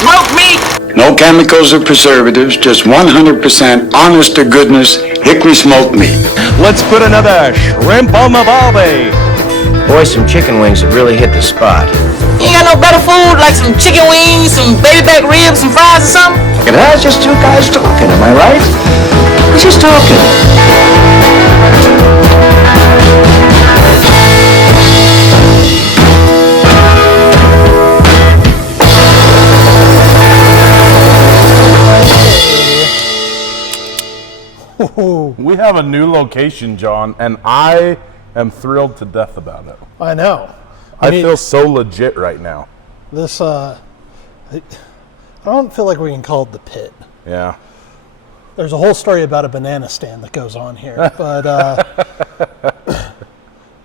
Smoke meat! No chemicals or preservatives, just 100% honest to goodness hickory smoked meat. Let's put another shrimp on the barbie. Boy, some chicken wings have really hit the spot. You ain't got no better food, like some chicken wings, some baby back ribs, some fries or something? And that's just two guys talking, am I right? We're just talking. We have a new location, John, and I am thrilled to death about it. I know. I feel so legit right now. This, I don't feel like we can call it the pit. Yeah. There's a whole story about a banana stand that goes on here, but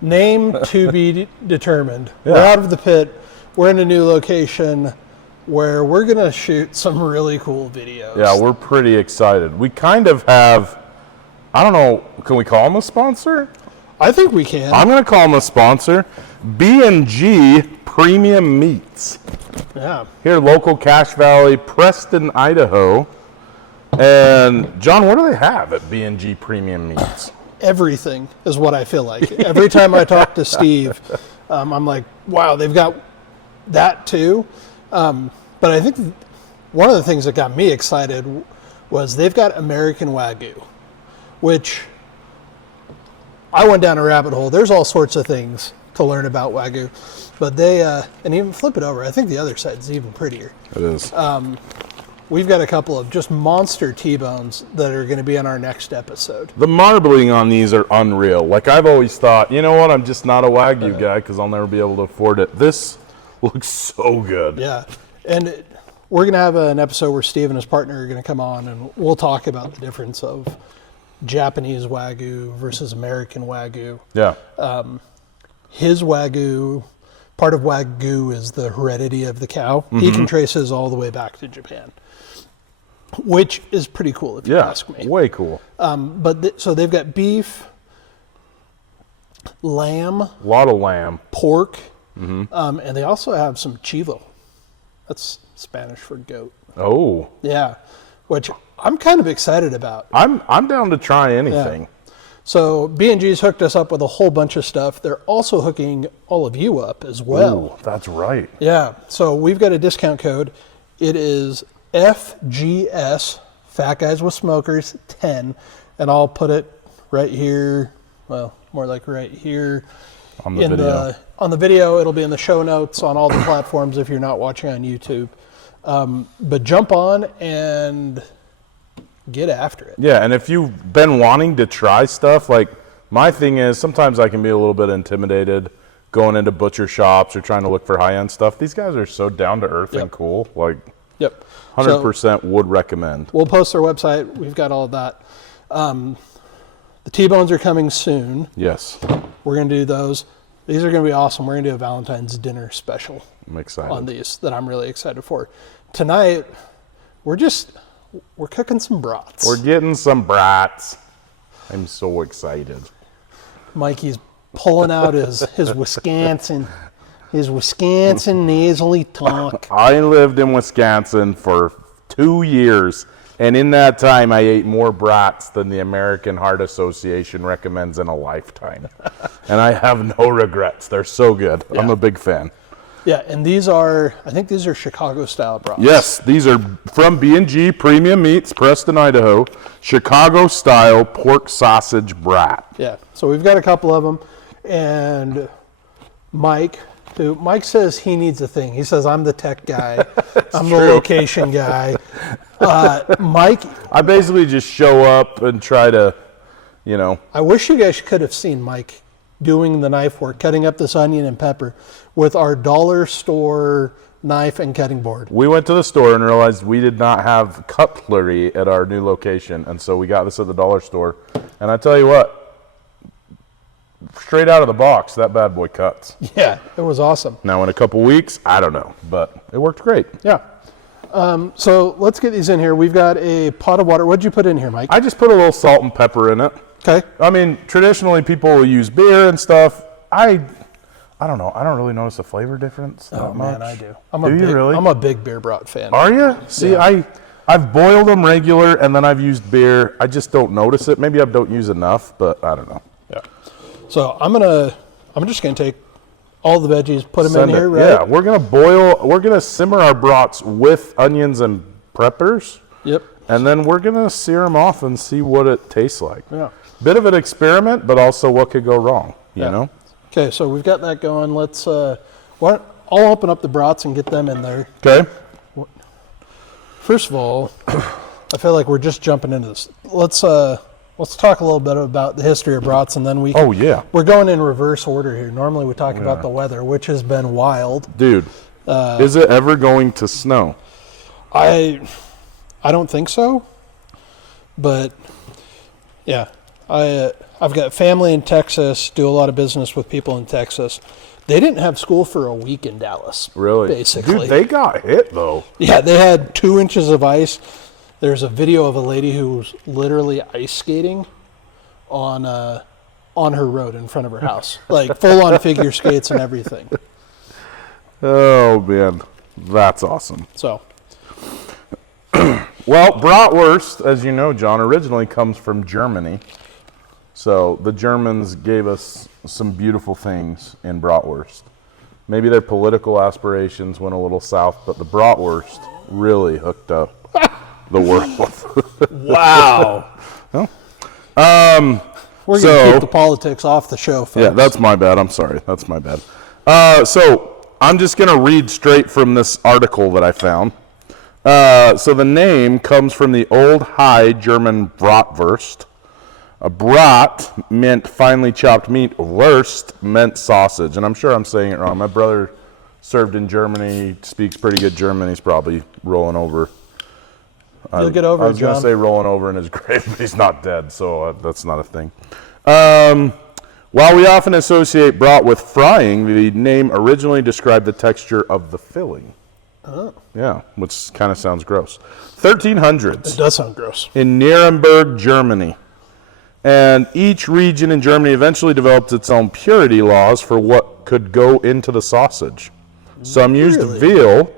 name to be determined. Yeah. We're out of the pit. We're in a new location where we're going to shoot some really cool videos. Yeah, we're pretty excited. We kind of have, I don't know, can we call them a sponsor? I think we can. I'm going to call them a sponsor. B&G Premium Meats. Yeah. Here, local Cache Valley, Preston, Idaho. And, John, what do they have at B&G Premium Meats? Everything is what I feel like. Every time I talk to Steve, I'm like, wow, they've got that too. But I think one of the things that got me excited was they've got American Wagyu, which I went down a rabbit hole. There's all sorts of things to learn about Wagyu, but they, and even flip it over, I think the other side's even prettier. It is. We've got a couple of just monster T-bones that are going to be in our next episode. The marbling on these are unreal. Like, I've always thought, you know what, I'm just not a Wagyu guy because I'll never be able to afford it. This looks so good. Yeah, and we're going to have an episode where Steve and his partner are going to come on, and we'll talk about the difference of Japanese Wagyu versus American Wagyu. Yeah. His Wagyu, part of Wagyu is the heredity of the cow. Mm-hmm. He can trace his all the way back to Japan, which is pretty cool if you ask me. Way cool. So they've got beef, lamb. A lot of lamb. Pork. Mm-hmm. And they also have some chivo. That's Spanish for goat. Oh. Yeah, which I'm kind of excited about. I'm down to try anything. Yeah. So B&G's hooked us up with a whole bunch of stuff. They're also hooking all of you up as well. Ooh, that's right. Yeah. So we've got a discount code. It is FGS, Fat Guys with Smokers 10, and I'll put it right here. Well, more like right here on the video. On the video, it'll be in the show notes on all the platforms if you're not watching on YouTube. But jump on and get after it. Yeah, and if you've been wanting to try stuff, like my thing is sometimes I can be a little bit intimidated going into butcher shops or trying to look for high-end stuff. These guys are so down to earth and cool. Like, 100% would recommend. We'll post our website. We've got all of that. The T-bones are coming soon. Yes. We're going to do those. These are going to be awesome. We're going to do a Valentine's dinner special. I'm excited. On these that I'm really excited for. Tonight, we're cooking some brats. We're getting some brats. I'm so excited. Mikey's pulling out his Wisconsin nasally talk. I lived in Wisconsin for 2 years, and in that time I ate more brats than the American Heart Association recommends in a lifetime. And I have no regrets. They're so good. Yeah. I'm a big fan. Yeah, and I think these are Chicago-style brats. Yes, these are from B&G Premium Meats, Preston, Idaho. Chicago-style pork sausage brat. Yeah, so we've got a couple of them. And Mike says he needs a thing. He says, I'm the tech guy. I'm the location guy. Mike. I basically just show up and try to, I wish you guys could have seen Mike doing the knife work, cutting up this onion and pepper with our dollar store knife and cutting board. We went to the store and realized we did not have cutlery at our new location, and so we got this at the dollar store. And I tell you what, straight out of the box, that bad boy cuts. Yeah, it was awesome. Now in a couple weeks, I don't know, but it worked great. Yeah. So let's get these in here. We've got a pot of water. What'd you put in here, Mike? I just put a little salt and pepper in it. Okay. I mean, traditionally people will use beer and stuff. I I don't know. I don't really notice a flavor difference that much. Man, I do. I'm a big beer brat fan. Are you? See, Yeah. I've boiled them regular, and then I've used beer. I just don't notice it. Maybe I don't use enough, but I don't know. Yeah. So I'm just gonna take all the veggies, put them Send in it. here, right? Yeah, we're gonna simmer our brats with onions and peppers. Yep. And then we're gonna sear them off and see what it tastes like. Yeah. Bit of an experiment, but also what could go wrong. You know. Okay, so we've got that going. Let's. I'll open up the brats and get them in there. Okay. First of all, I feel like we're just jumping into this. Let's talk a little bit about the history of brats, and then we. Oh yeah. We're going in reverse order here. Normally we talk about the weather, which has been wild. Dude, is it ever going to snow? I don't think so, but yeah, I've got family in Texas. Do a lot of business with people in Texas. They didn't have school for a week in Dallas. Really? Basically, Dude, they got hit though. Yeah, they had 2 inches of ice. There's a video of a lady who was literally ice skating on her road in front of her house, like full on figure skates and everything. Oh man, that's awesome. So, well, bratwurst, as you know, John, originally comes from Germany. So the Germans gave us some beautiful things in bratwurst. Maybe their political aspirations went a little south, but the bratwurst really hooked up the world. wow. We're going to keep the politics off the show, folks. Yeah, that's my bad. I'm sorry. That's my bad. So I'm just going to read straight from this article that I found. So the name comes from the Old High German Bratwurst. A brat meant finely chopped meat. Wurst meant sausage. And I'm sure I'm saying it wrong. My brother served in Germany, speaks pretty good German. He's probably rolling over. You'll get over it, John. I was going to say rolling over in his grave, but he's not dead, so that's not a thing. While we often associate brat with frying, the name originally described the texture of the filling. Oh. Yeah, which kind of sounds gross. 1300s. It does sound gross. In Nuremberg, Germany. And each region in Germany eventually developed its own purity laws for what could go into the sausage. Some used veal,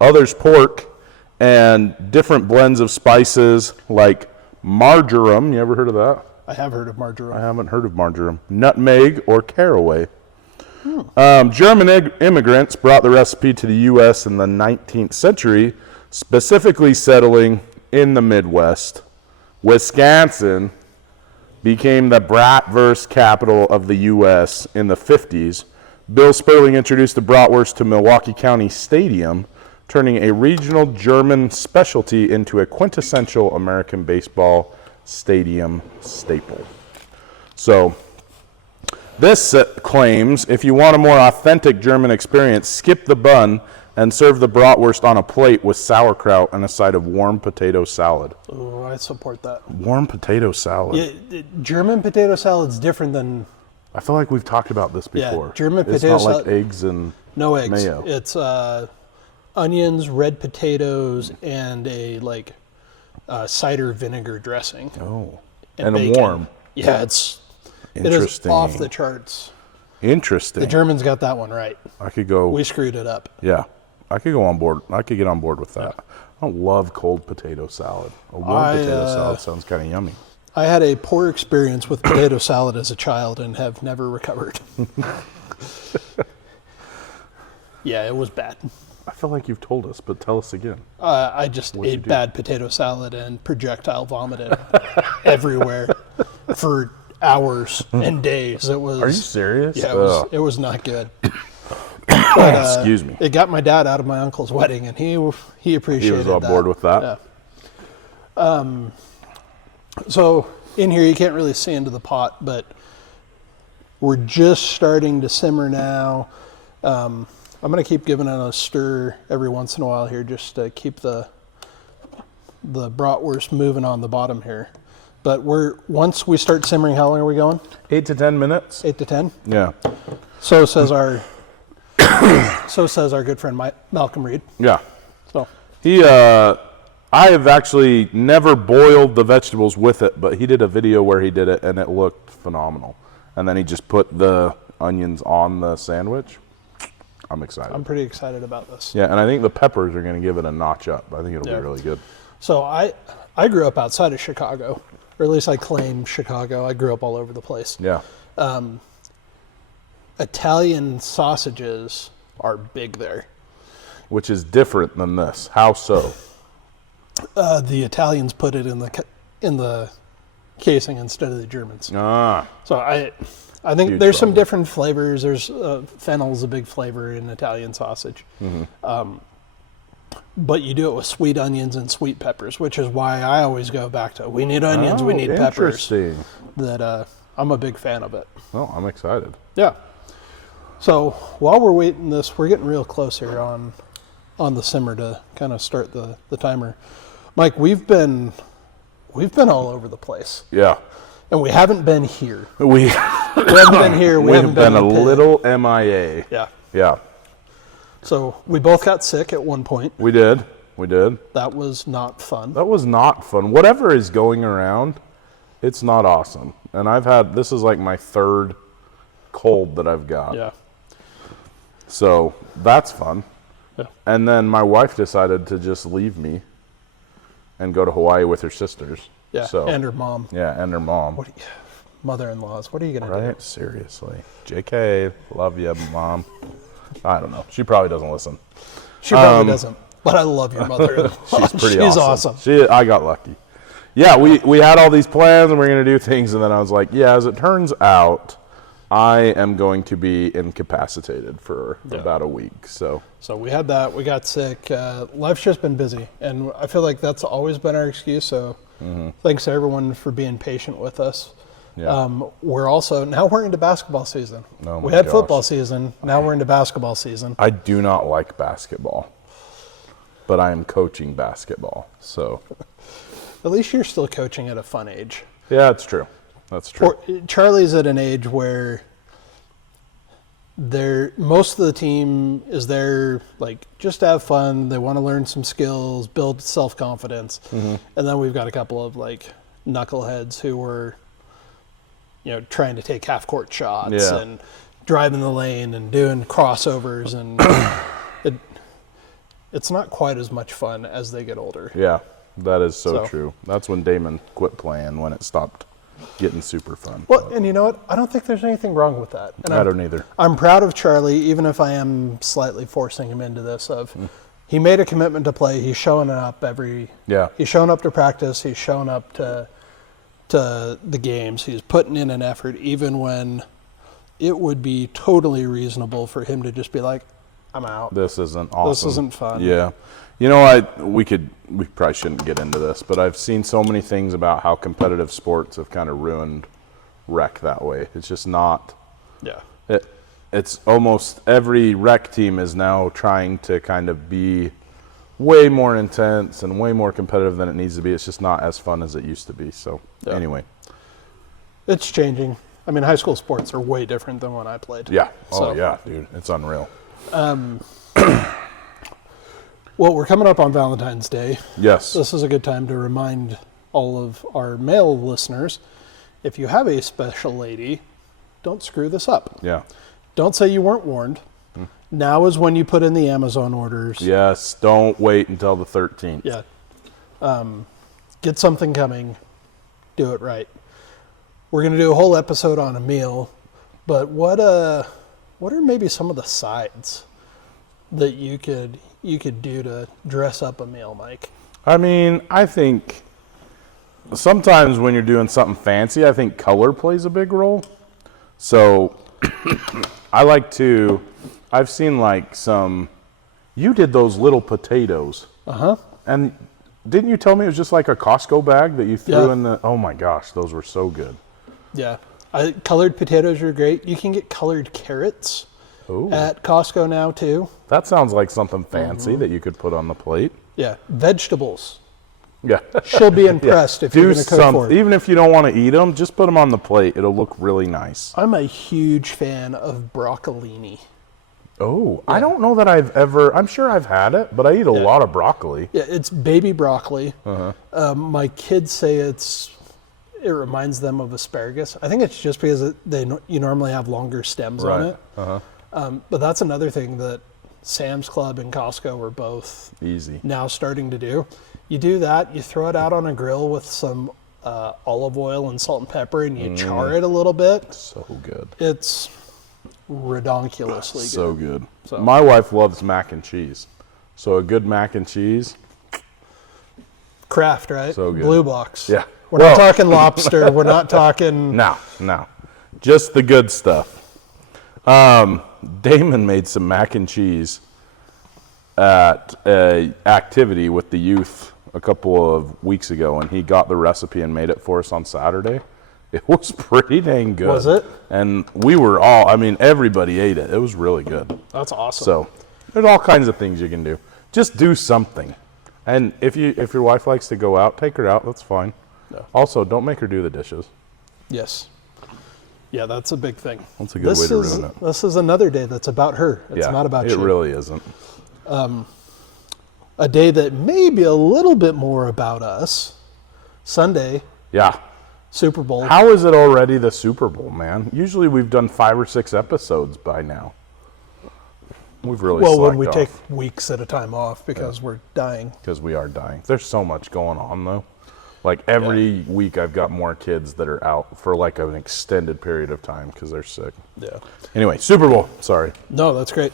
others pork, and different blends of spices like marjoram. You ever heard of that? I have heard of marjoram. I haven't heard of marjoram. Nutmeg or caraway. German immigrants brought the recipe to the U.S. in the 19th century, specifically settling in the Midwest. Wisconsin became the bratwurst capital of the U.S. in the 50s. Bill Sperling introduced the bratwurst to Milwaukee County Stadium, turning a regional German specialty into a quintessential American baseball stadium staple. So, this claims, if you want a more authentic German experience, skip the bun and serve the bratwurst on a plate with sauerkraut and a side of warm potato salad. Oh, I support that. Warm potato salad. Yeah, German potato salad's different than... I feel like we've talked about this before. Yeah, German it's potato not salad. like eggs and No eggs. mayo. It's onions, red potatoes, and a cider vinegar dressing. Oh, and bacon. Warm. Yeah, it is off the charts. Interesting. The Germans got that one right. I could go. We screwed it up. Yeah, I could go on board. I could get on board with that. I don't love cold potato salad. A warm potato salad sounds kind of yummy. I had a poor experience with potato salad as a child and have never recovered. Yeah, it was bad. I feel like you've told us, but tell us again. I just ate bad potato salad and projectile vomited everywhere for hours and days. It was. Are you serious? Yeah, it was not good. But, excuse me. It got my dad out of my uncle's wedding, and he appreciated He was on board with that. Yeah. So in here you can't really see into the pot, but we're just starting to simmer now. I'm going to keep giving it a stir every once in a while here, just to keep the bratwurst moving on the bottom here. But once we start simmering, how long are we going? 8 to 10 minutes. 8 to 10. Yeah. So says our good friend Malcolm Reed. Yeah. So I have actually never boiled the vegetables with it, but he did a video where he did it, and it looked phenomenal. And then he just put the onions on the sandwich. I'm excited. I'm pretty excited about this. Yeah, and I think the peppers are going to give it a notch up. I think it'll be really good. So I grew up outside of Chicago, or at least I claim Chicago. I grew up all over the place. Yeah. Italian sausages are big there. Which is different than this. How so? The Italians put it in the casing instead of the Germans. Ah. So I think there's some different flavors. There's fennel's a big flavor in Italian sausage. But you do it with sweet onions and sweet peppers, which is why I always go back to we need onions, we need peppers. Interesting. That I'm a big fan of it. Well, I'm excited. Yeah. So while we're waiting this, we're getting real close here on the simmer to kind of start the timer. Mike, we've been all over the place. Yeah. And we haven't been here. We haven't been here. We haven't been been a little MIA. Yeah. Yeah. So we both got sick at one point. We did. That was not fun. That was not fun. Whatever is going around, it's not awesome. And this is like my third cold that I've got. Yeah. So that's fun. Yeah. And then my wife decided to just leave me and go to Hawaii with her sisters. Yeah. So, and her mom. Yeah, and her mom. Mother-in-laws. What are you going to do? Right? Seriously. JK, love you, Mom. I don't know. She probably doesn't listen. She probably doesn't. But I love your mother-in-law. She's pretty She's awesome. awesome. I got lucky. Yeah, we had all these plans and we're going to do things. And then I was like, yeah, as it turns out, I am going to be incapacitated for about a week. So we had that. We got sick. Life's just been busy. And I feel like that's always been our excuse. So thanks to everyone for being patient with us. Yeah. Now we're into basketball season. Oh we had gosh. football season. Now we're into basketball season. I do not like basketball, but I am coaching basketball. So at least you're still coaching at a fun age. Yeah, that's true. That's true. Charlie's at an age where most of the team is there like just to have fun. They want to learn some skills, build self-confidence. And then we've got a couple of like knuckleheads who were trying to take half-court shots and driving the lane and doing crossovers, and it's not quite as much fun as they get older. Yeah, that is so true. That's when Damon quit playing, when it stopped getting super fun. Well, and you know what? I don't think there's anything wrong with that. And I don't either. I'm proud of Charlie, even if I am slightly forcing him into this. He made a commitment to play. He's showing up He's showing up to practice. He's showing up to the games. He's putting in an effort, even when it would be totally reasonable for him to just be like, I'm out. This isn't awesome. This isn't fun. Yeah. We probably shouldn't get into this, but I've seen so many things about how competitive sports have kind of ruined rec that way. It's just not. Yeah. It's almost every rec team is now trying to kind of be way more intense and way more competitive than it needs to be. It's just not as fun as it used to be. So anyway. It's changing. I mean, high school sports are way different than when I played. Yeah. Oh, yeah, dude. It's unreal. Well, we're coming up on Valentine's Day. Yes. This is a good time to remind all of our male listeners, if you have a special lady, don't screw this up. Yeah. Don't say you weren't warned. Now is when you put in the Amazon orders. Yes. Don't wait until the 13th. Yeah. Get something coming. Do it right. We're going to do a whole episode on a meal, but what are maybe some of the sides that you could do to dress up a meal, Mike? I mean, I think sometimes when you're doing something fancy, I think color plays a big role. So I've seen like you did those little potatoes. Uh-huh. And didn't you tell me it was just like a Costco bag that you threw in the, oh my gosh, those were so good. Yeah. Colored potatoes are great. You can get colored carrots at Costco now too. That sounds like something fancy that you could put on the plate. Yeah. Vegetables. Yeah. She'll be impressed if you're going to cook for her. Even if you don't want to eat them, just put them on the plate. It'll look really nice. I'm a huge fan of broccolini. Oh, yeah. I don't know that I'm sure I've had it, but I eat a lot of broccoli. Yeah, it's baby broccoli. My kids say it reminds them of asparagus. I think it's just because you normally have longer stems on it. But that's another thing that Sam's Club and Costco were both easy now starting to do. You do that, you throw it out on a grill with some olive oil and salt and pepper, and you char it a little bit. So good. It's redonkulously so good. So. My wife loves mac and cheese. So a good mac and cheese. Kraft, right? So good. Blue Box. Yeah. We're not talking lobster. We're not talking... No. Just the good stuff. Damon made some mac and cheese at an activity with the youth a couple of weeks ago, and he got the recipe and made it for us on Saturday. It was pretty dang good. Was it? And we were all, everybody ate it. It was really good. That's awesome. So there's all kinds of things you can do. Just do something. And if your wife likes to go out, take her out. That's fine. No. Also, don't make her do the dishes. Yes. Yeah, that's a big thing. That's a good way to ruin it. This is another day that's about her. It's not about you. It really isn't. A day that may be a little bit more about us. Sunday. Yeah. Super Bowl. How is it already the Super Bowl, man? Usually we've done 5 or 6 episodes by now. We've really slacked when we off. take weeks at a time off because we're dying. Because we are dying. There's so much going on, though. Like every week I've got more kids that are out for like an extended period of time because they're sick. Yeah. Anyway, Super Bowl. Sorry. No, that's great.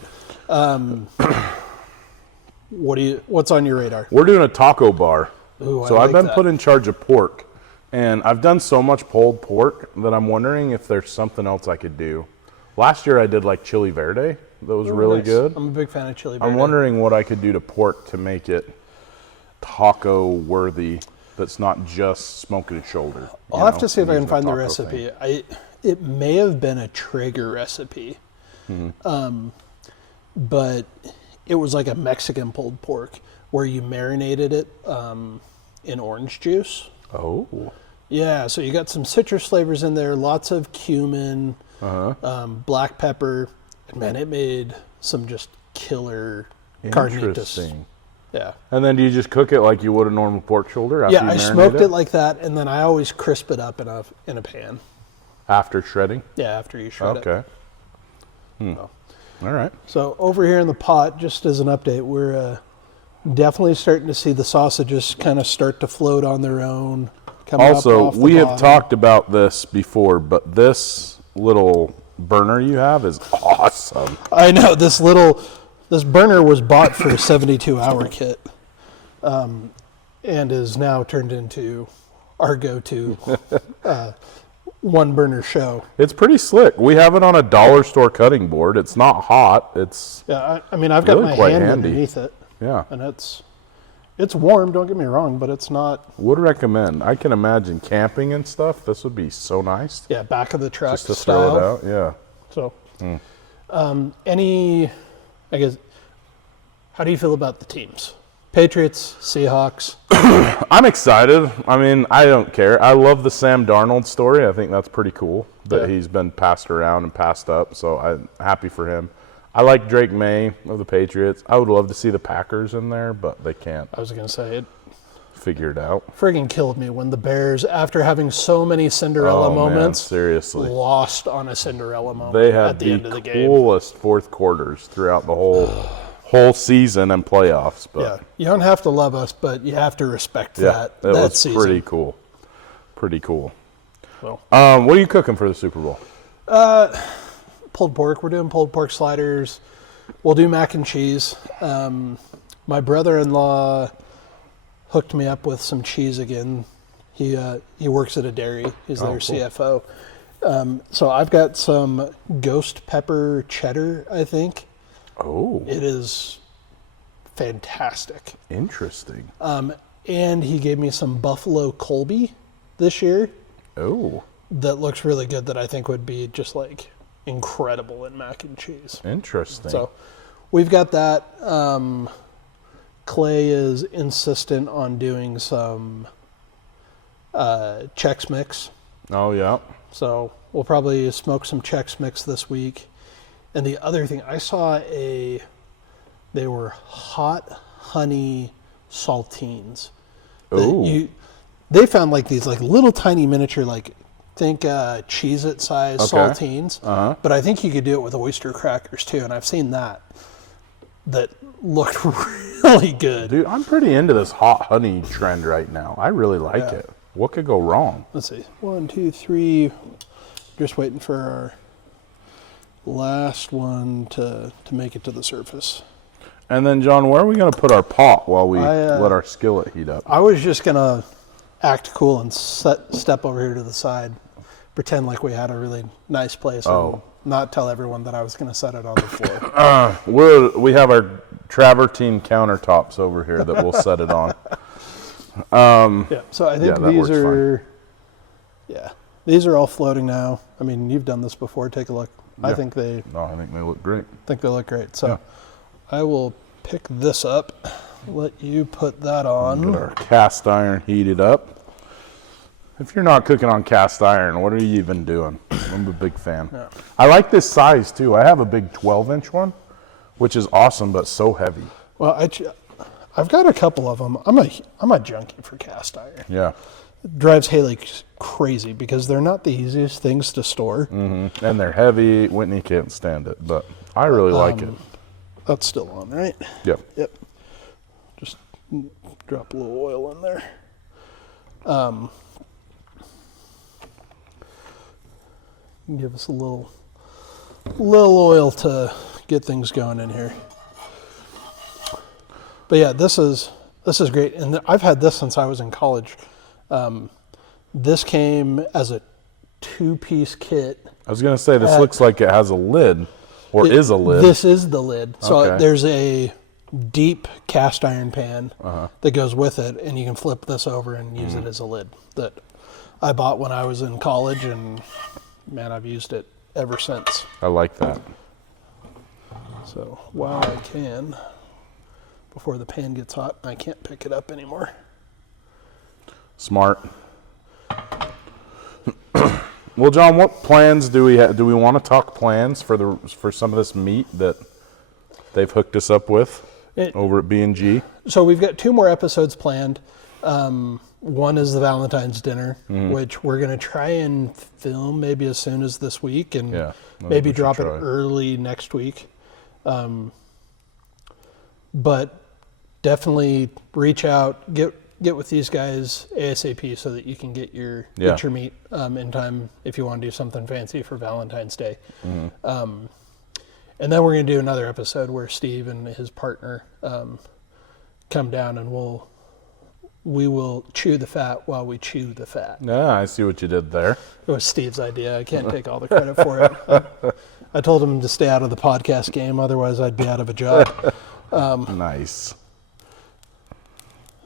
What's on your radar? We're doing a taco bar. Ooh, so I've been put in charge of pork. And I've done so much pulled pork that I'm wondering if there's something else I could do. Last year I did like chili verde. That was really nice. good. I'm a big fan of chili verde. I'm wondering what I could do to pork to make it taco worthy. That's not just smoking shoulder. I'll have to see if I can find the recipe. It may have been a Traeger recipe, but it was like a Mexican pulled pork where you marinated it in orange juice. Oh. Yeah, so you got some citrus flavors in there, lots of cumin, black pepper. And man, it made some just killer carnitas. Interesting. Yeah. And then do you just cook it like you would a normal pork shoulder after you marinate I smoked it like that, and then I always crisp it up in a pan. After shredding? Yeah, after you shred it. Okay. So. All right. So over here in the pot, just as an update, we're definitely starting to see the sausages kind of start to float on their own. Also, we have talked about this before, but this little burner you have is awesome. I know, this burner was bought for a 72-hour kit, and is now turned into our go-to one burner show. It's pretty slick. We have it on a dollar store cutting board. It's not hot. It's I've got my hand underneath it. Yeah. And it's warm, don't get me wrong, but it's not. Would recommend. I can imagine camping and stuff. This would be so nice. Yeah, back of the truck just to style. throw it out. Yeah. So, I guess, how do you feel about the teams? Patriots, Seahawks. I'm excited. I don't care. I love the Sam Darnold story. I think that's pretty cool that he's been passed around and passed up. So I'm happy for him. I like Drake May of the Patriots. I would love to see the Packers in there, but they can't. I was going to say it. Figure it out. Friggin' killed me when the Bears, after having so many Cinderella moments, seriously, lost on a Cinderella moment. They had at the end of the game. Coolest fourth quarters throughout the whole season and playoffs. But yeah, you don't have to love us, but you have to respect that was season. Pretty cool. Pretty cool. Well, what are you cooking for the Super Bowl? Pulled pork. We're doing pulled pork sliders. We'll do mac and cheese. My brother-in-law hooked me up with some cheese again. He works at a dairy. He's their CFO. So I've got some ghost pepper cheddar, I think. Oh. It is fantastic. Interesting. And he gave me some buffalo Colby this year. Oh. That looks really good, that I think would be just like incredible in mac and cheese. Interesting. So we've got that. Clay is insistent on doing some Chex Mix. Oh, yeah. So we'll probably smoke some Chex Mix this week. And the other thing, I saw they were hot honey saltines. Ooh. they found like these like little tiny miniature, like think Cheez-It size saltines. But I think you could do it with oyster crackers too, and I've seen that looked really good. Dude, I'm pretty into this hot honey trend right now. I really like it. What could go wrong? Let's see. 1, 2, 3. Just waiting for our last one to make it to the surface. And then, John, where are we going to put our pot while we let our skillet heat up? I was just going to act cool and step over here to the side, pretend like we had a really nice place, and not tell everyone that I was going to set it on the floor. We have our travertine countertops over here that we'll set it on. So I think these are, these are all floating now. I mean, you've done this before. Take a look. I think they look great. So I will pick this up, let you put that on. Get our cast iron heated up. If you're not cooking on cast iron, what are you even doing? I'm a big fan. Yeah. I like this size too. I have a big 12-inch one, which is awesome, but so heavy. Well, I've got a couple of them. I'm a junkie for cast iron. Yeah. It drives Haley crazy because they're not the easiest things to store. Mm-hmm. And they're heavy. Whitney can't stand it, but I really like it. That's still on, right? Yep. Just drop a little oil in there. Give us a little oil to get things going in here. But yeah, this is great, and I've had this since I was in college. This came as a 2-piece kit. I was gonna say this looks like it has a lid, is a lid. This is the lid. So there's a deep cast iron pan that goes with it, and you can flip this over and use it as a lid. That I bought when I was in college, and man, I've used it ever since. I like that. So while I can, before the pan gets hot, I can't pick it up anymore. Smart. Well, John, what plans do we have? Do we want to talk plans for some of this meat that they've hooked us up with over at B&G? So we've got 2 more episodes planned. One is the Valentine's dinner, which we're going to try and film maybe as soon as this week, and maybe drop it early next week. But definitely reach out, get with these guys ASAP so that you can get your meat in time if you want to do something fancy for Valentine's Day. And then we're going to do another episode where Steve and his partner come down, and we will chew the fat while we chew the fat. Yeah, I see what you did there. It was Steve's idea. I can't take all the credit for it. I told him to stay out of the podcast game, otherwise I'd be out of a job. Nice.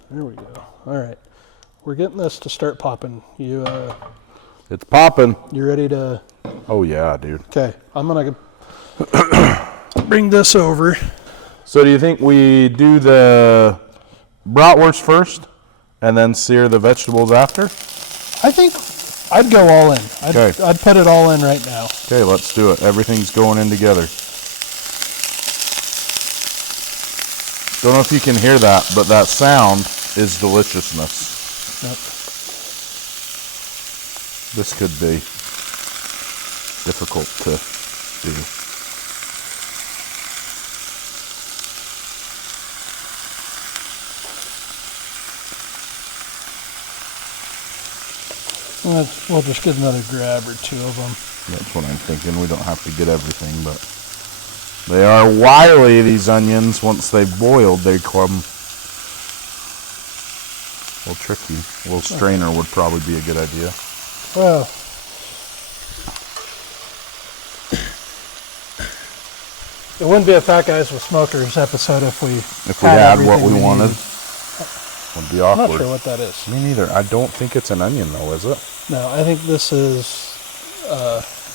There we go. All right. We're getting this to start popping. It's popping. You ready to... Oh, yeah, dude. Okay. I'm going to bring this over. So do you think we do the bratwurst first and then sear the vegetables after? I think I'd go all in. I'd put it all in right now. Okay, let's do it. Everything's going in together. Don't know if you can hear that, but that sound is deliciousness. Yep. This could be difficult to do. We'll just get another grab or 2 of them. That's what I'm thinking. We don't have to get everything, but they are wily, these onions. Once they've boiled, they come a little tricky. A little strainer would probably be a good idea. Well, it wouldn't be a Fat Guys with Smokers episode if we had what we wanted. Would be awkward. I'm not sure what that is. Me neither. I don't think it's an onion, though, is it? No, I think this is...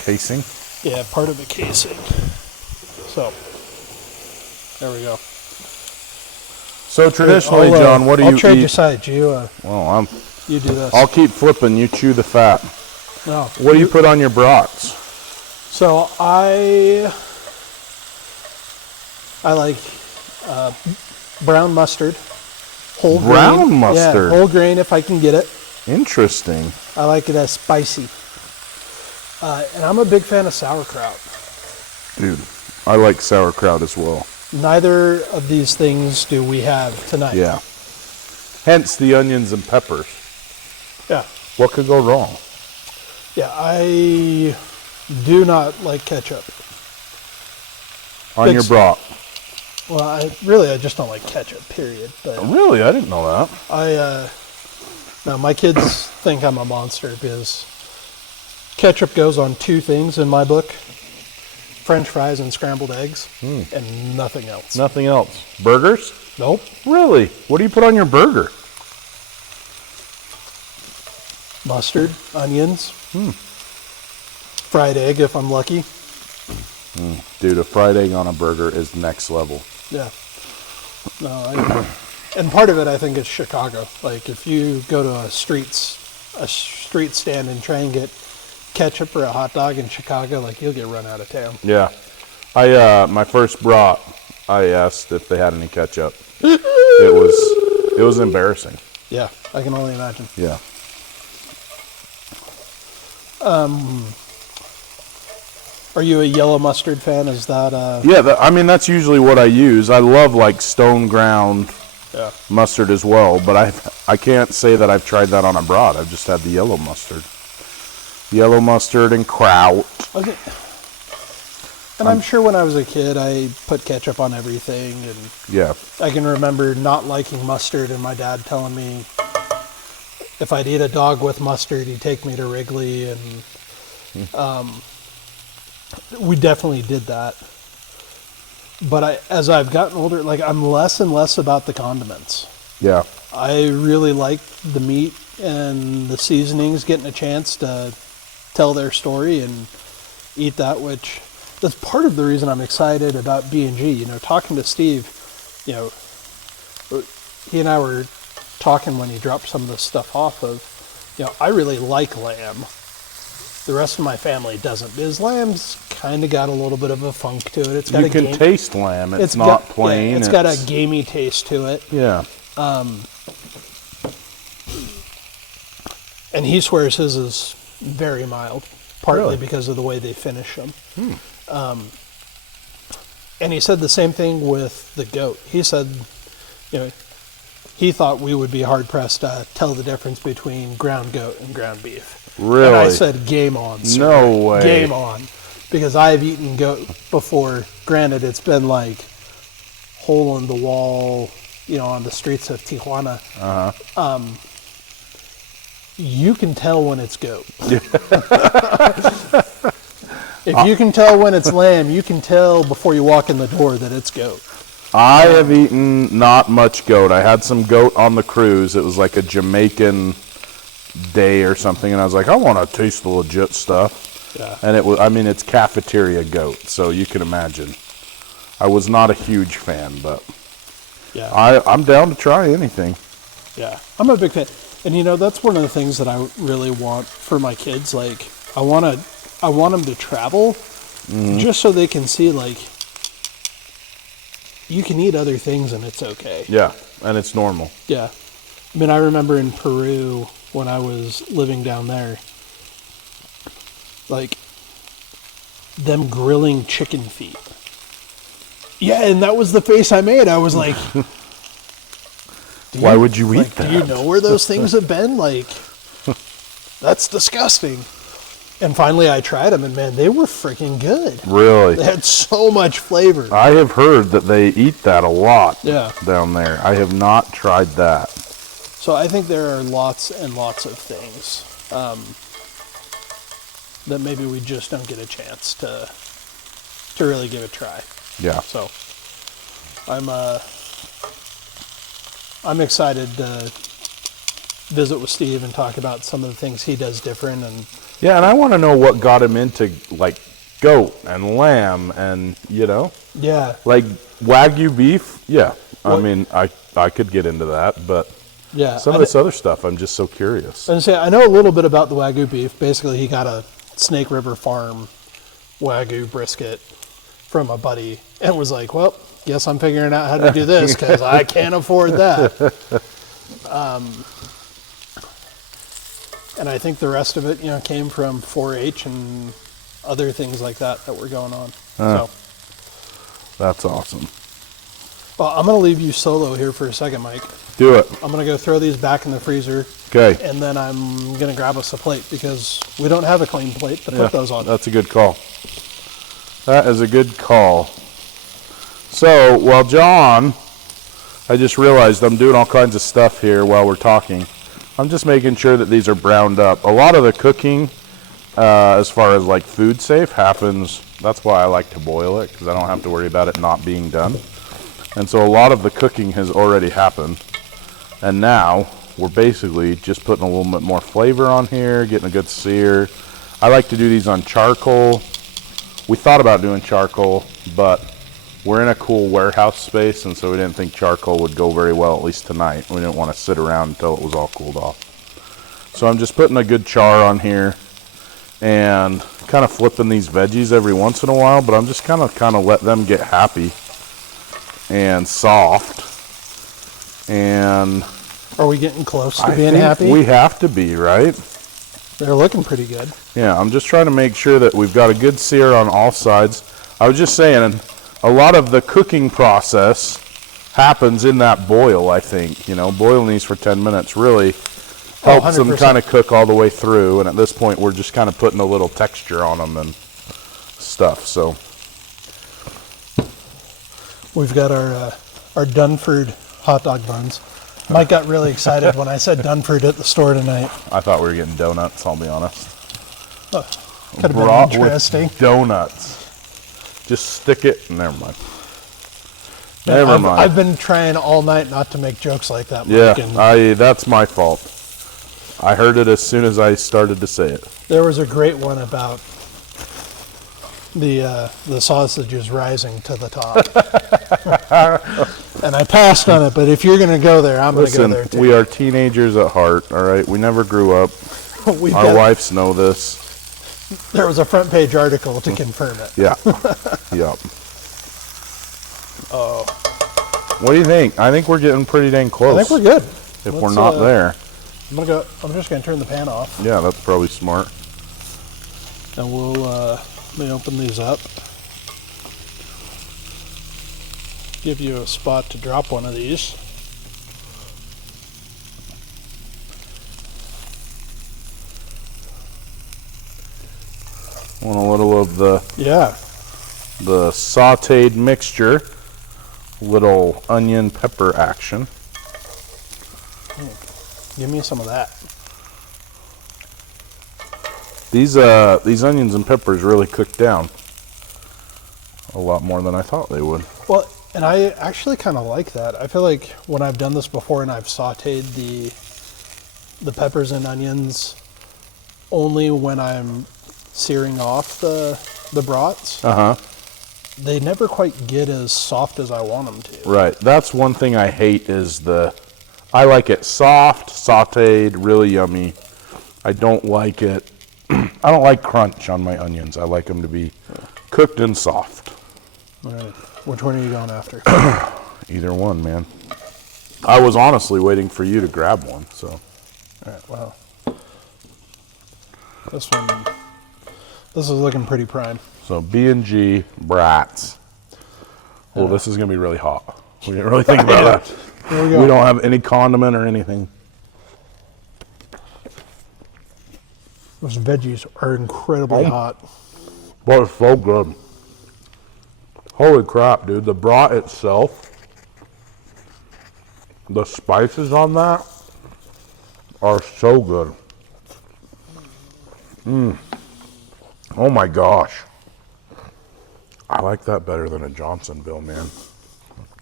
casing? Yeah, part of the casing. So, there we go. So traditionally, John, what do you eat? I'll trade you sides. You do this. I'll keep flipping. You chew the fat. No. What do you put on your brats? So I like brown mustard. Whole brown grain. mustard. Yeah, whole grain if I can get it. Interesting. I like it as spicy. And I'm a big fan of sauerkraut. Dude, I like sauerkraut as well. Neither of these things do we have tonight. Yeah. Hence the onions and peppers. Yeah. What could go wrong? Yeah, I do not like ketchup. On your brat. Well, I just don't like ketchup, period. But Really? I didn't know that. no, my kids think I'm a monster because ketchup goes on two things in my book: French fries and scrambled eggs, and nothing else. Nothing else. Burgers? Nope. Really? What do you put on your burger? Mustard, onions, fried egg if I'm lucky. Dude, a fried egg on a burger is next level. Yeah. No, and part of it I think is Chicago. Like if you go to a street stand and try and get ketchup for a hot dog in Chicago, like you'll get run out of town. Yeah. My first brat, I asked if they had any ketchup. It was embarrassing. Yeah, I can only imagine. Yeah. Are you a yellow mustard fan? Is that Yeah, that's usually what I use. I love like stone ground mustard as well, but I can't say that I've tried that on a brat. I've just had the yellow mustard. Yellow mustard and kraut. Okay. And I'm sure when I was a kid, I put ketchup on everything, and Yeah. I can remember not liking mustard and my dad telling me if I'd eat a dog with mustard, he'd take me to Wrigley, and we definitely did that. But as I've gotten older, like I'm less and less about the condiments. Yeah. I really like the meat and the seasonings getting a chance to tell their story and eat that, which that's part of the reason I'm excited about B&G. You know, talking to Steve, you know, he and I were talking when he dropped some of this stuff off of, you know, I really like lamb. The rest of my family doesn't, because lamb's kind of got a little bit of a funk to it. It's got You can taste lamb. It's not got, plain. Yeah, it's got a gamey taste to it. Yeah. And he swears his is very mild, partly Really? because of the way they finish them. And he said the same thing with the goat. He said, you know, he thought we would be hard pressed to tell the difference between ground goat and ground beef. Really? And I said, game on, sir. No way. Game on. Because I've eaten goat before. Granted, it's been like hole in the wall, you know, on the streets of Tijuana. You can tell when it's goat. If you can tell when it's lamb, you can tell before you walk in the door that it's goat. I have eaten not much goat. I had some goat on the cruise. It was like a Jamaican day or something, and I was like, I want to taste the legit stuff. Yeah. And it was, I mean, it's cafeteria goat, so you can imagine. I was not a huge fan, but Yeah. I'm down to try anything. Yeah, I'm a big fan. And you know, that's one of the things that I really want for my kids. Like, I want them to travel just so they can see, like, you can eat other things and it's okay. Yeah, and it's normal. Yeah. I mean, I remember in Peru when I was living down there, like, them grilling chicken feet. Yeah, and that was the face I made. I was like, Why would you eat that? Do you know where those things have been? Like, that's disgusting. And finally I tried them, and man, they were freaking good. Really? They had so much flavor. I have heard that they eat that a lot down there. I have not tried that. So I think there are lots and lots of things that maybe we just don't get a chance to really give a try. Yeah. So I'm excited to visit with Steve and talk about some of the things he does different. And Yeah, and I want to know what got him into, like, goat and lamb and, you know? yeah, Like, Wagyu beef, yeah. Well- I mean, I could get into that, but yeah. some of this other stuff, I'm just so curious. And say I know a little bit about the Wagyu beef. Basically, he got a Snake River Farm Wagyu brisket from a buddy and was like, well, guess I'm figuring out how to do this because I can't afford that. And I think the rest of it, came from 4-H and other things like that were going on. So, That's awesome. well, I'm going to leave you solo here for a second, Mike. Do it. I'm going to go throw these back in the freezer. Okay. And then I'm going to grab us a plate because we don't have a clean plate to put those on. That's a good call. That is a good call. So, while John, I just realized I'm doing all kinds of stuff here while we're talking. I'm just making sure that these are browned up. A lot of the cooking, as far as like food safe, happens. That's why I like to boil it, because I don't have to worry about it not being done. And so a lot of the cooking has already happened. And now we're basically just putting a little bit more flavor on here, getting a good sear. I like to do these on charcoal. We thought about doing charcoal, but we're in a cool warehouse space, and so we didn't think charcoal would go very well, at least tonight. We didn't want to sit around until it was all cooled off. So I'm just putting a good char on here and kind of flipping these veggies every once in a while, but I'm just kind of let them get happy and soft. And are we getting close to I being think happy? we have to be, right? They're looking pretty good. Yeah, I'm just trying to make sure that we've got a good sear on all sides. I was just saying, a lot of the cooking process happens in that boil, I think. Boiling these for 10 minutes really helps them 100%. kind of cook all the way through. And at this point, we're just kind of putting a little texture on them and stuff. So We've got our Dunford hot dog buns. Mike got really excited when I said Dunford at the store tonight. I thought we were getting donuts, I'll be honest. Could have been interesting. With donuts. Just stick it. Never mind. Never mind. I've been trying all night not to make jokes like that, Yeah, Mike. And that's my fault. I heard it as soon as I started to say it. there was a great one about the sausages rising to the top. And I passed on it, but if you're going to go there, I'm going to go there too. We are teenagers at heart, all right? We never grew up. We've Our got- wives know this. There was a front page article to confirm it. Yeah. Yep. What do you think? I think we're getting pretty dang close. I think we're good. If we're not there. I'm just going to turn the pan off, Yeah, that's probably smart. and we'll let me open these up. Give you a spot to drop one of these. Want a little of the sauteed mixture. Little onion pepper action. Give me some of that. These onions and peppers really cook down a lot more than I thought they would. Well, and I actually kind of like that. I feel like when I've done this before and I've sauteed the peppers and onions only when I'm searing off the brats, they never quite get as soft as I want them to. Right. That's one thing I hate is I like it soft, sauteed, really yummy. I don't like it. I don't like crunch on my onions. I like them to be cooked and soft. All right. Which one are you going after? Either one, man. I was honestly waiting for you to grab one, so. All right. Well, this is looking pretty prime. So B&G Brats. Well, this is going to be really hot. We didn't really think about that. Here we go. We don't have any condiment or anything. Those veggies are incredibly hot. But it's so good. Holy crap, dude. The brat itself, the spices on that are so good. Oh my gosh. I like that better than a Johnsonville, man.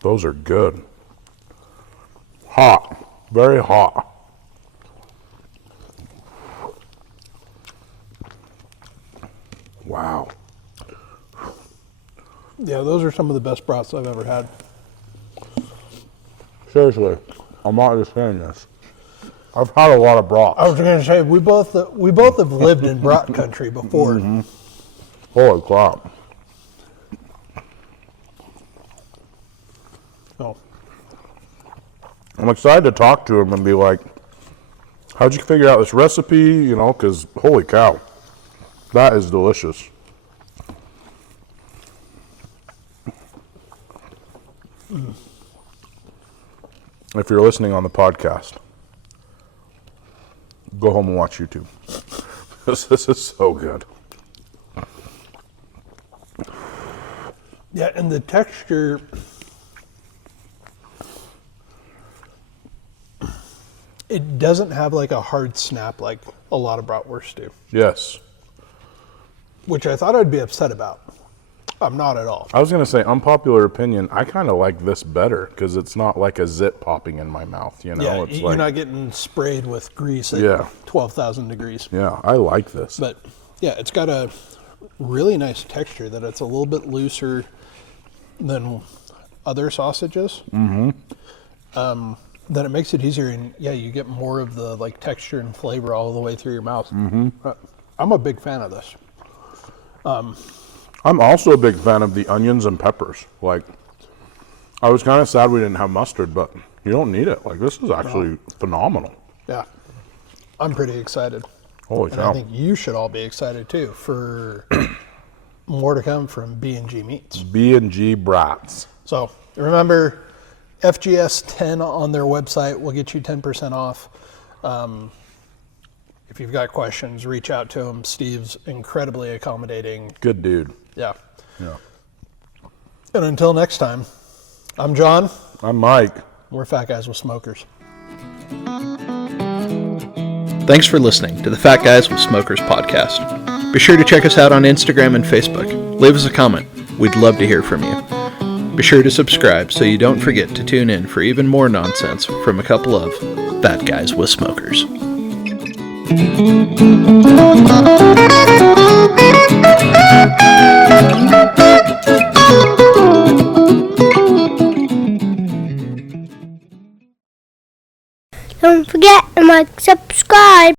Those are good. Hot. Very hot. Wow. Yeah, those are some of the best brats I've ever had. Seriously, I'm not just saying this. I've had a lot of brats. I was going to say we both have lived in brat country before. Holy crap. Oh, I'm excited to talk to him and be like, How'd you figure out this recipe? You know, because holy cow, that is delicious. If you're listening on the podcast, go home and watch YouTube. This is so good. Yeah, and the texture, it doesn't have like a hard snap like a lot of bratwurst do. Yes. Which I thought I'd be upset about. I'm not at all. I was going to say, unpopular opinion, I kind of like this better because it's not like a zit popping in my mouth, you know? Yeah, It's you're like, not getting sprayed with grease at 12,000 degrees. Yeah, I like this. But yeah, it's got a really nice texture that it's a little bit looser than other sausages. Mm-hmm. Then it makes it easier, and yeah, you get more of the like texture and flavor all the way through your mouth. Mm-hmm. I'm a big fan of this. I'm also a big fan of the onions and peppers. Like, I was kind of sad we didn't have mustard, but you don't need it. Like, this is actually phenomenal. Yeah, I'm pretty excited. Holy And cow. I think you should all be excited too for more to come from B&G Meats. B&G Brats. So remember, FGS 10 on their website will get you 10% off. If you've got questions, reach out to him. Steve's incredibly accommodating. Good dude. Yeah. Yeah. And until next time, I'm John. I'm Mike. We're Fat Guys with Smokers. Thanks for listening to the Fat Guys with Smokers podcast. Be sure to check us out on Instagram and Facebook. Leave us a comment. We'd love to hear from you. Be sure to subscribe so you don't forget to tune in for even more nonsense from a couple of Fat Guys with Smokers. Don't forget to like, subscribe.